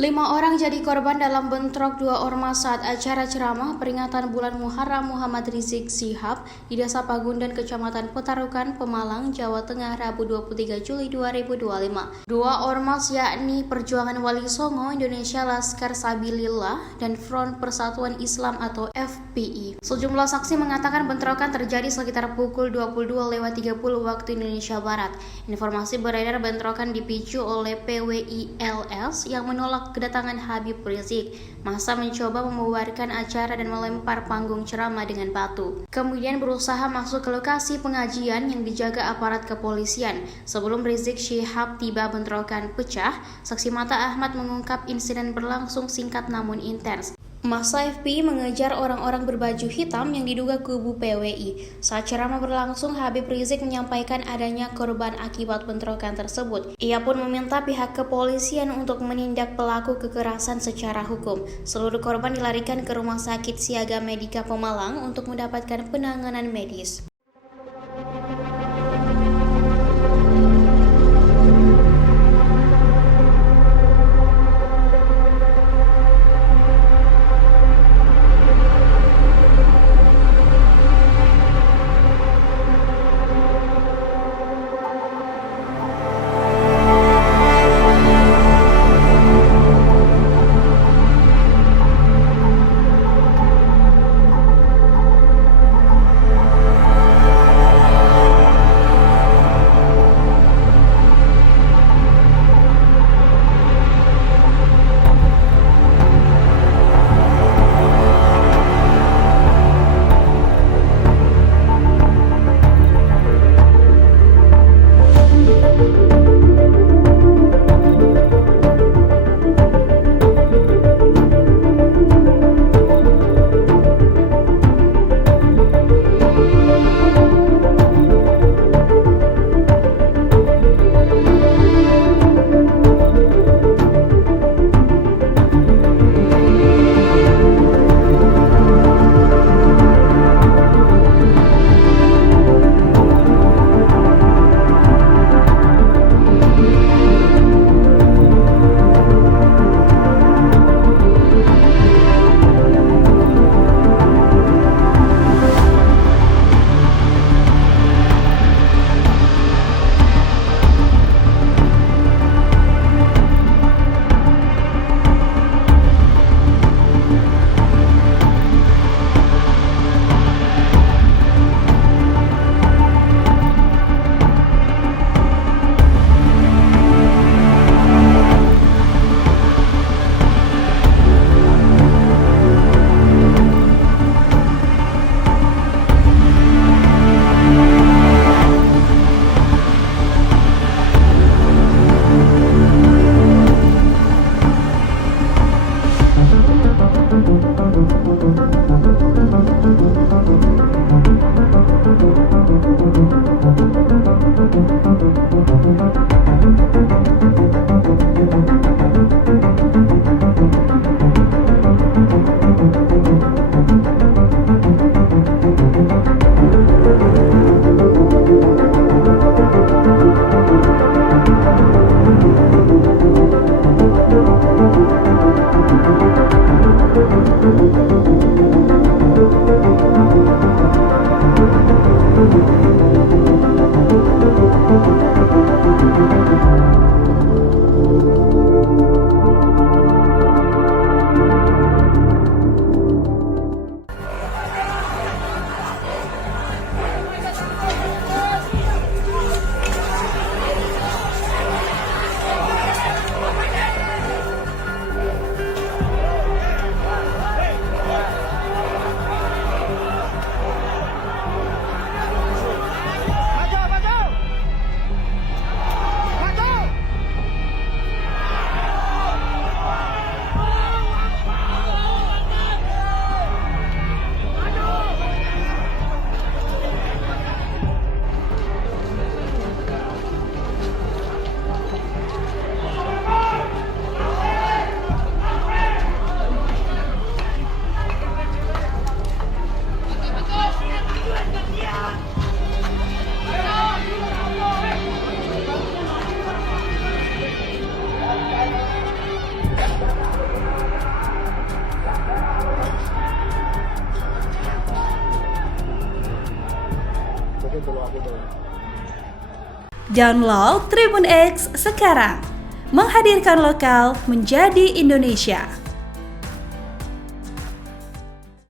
5 orang jadi korban dalam bentrok dua ormas saat acara ceramah peringatan bulan Muharram Muhammad Rizik Syihab di Desa Pagundan, Kecamatan Petarukan, Pemalang, Jawa Tengah, Rabu 23 Juli 2025. Dua ormas yakni Perjuangan Wali Songo Indonesia Laskar Sabilillah dan Front Persatuan Islam atau FPI. Sejumlah saksi mengatakan bentrokan terjadi sekitar pukul 22.30 waktu Indonesia Barat. Informasi beredar bentrokan dipicu oleh PWILS yang menolak kedatangan Habib Rizik. Massa mencoba membubarkan acara dan melempar panggung ceramah dengan batu. Kemudian berusaha masuk ke lokasi pengajian yang dijaga aparat kepolisian. Sebelum Rizik Syihab tiba, bentrokan pecah. Saksi mata Ahmad mengungkap insiden berlangsung singkat namun intens. Massa FPI mengejar orang-orang berbaju hitam yang diduga kubu PWI. Saat ceramah berlangsung, Habib Rizik menyampaikan adanya korban akibat bentrokan tersebut. Ia pun meminta pihak kepolisian untuk menindak pelaku kekerasan secara hukum. Seluruh korban dilarikan ke Rumah Sakit Siaga Medika Pemalang untuk mendapatkan penanganan medis. Download Tribun X sekarang, menghadirkan lokal menjadi Indonesia.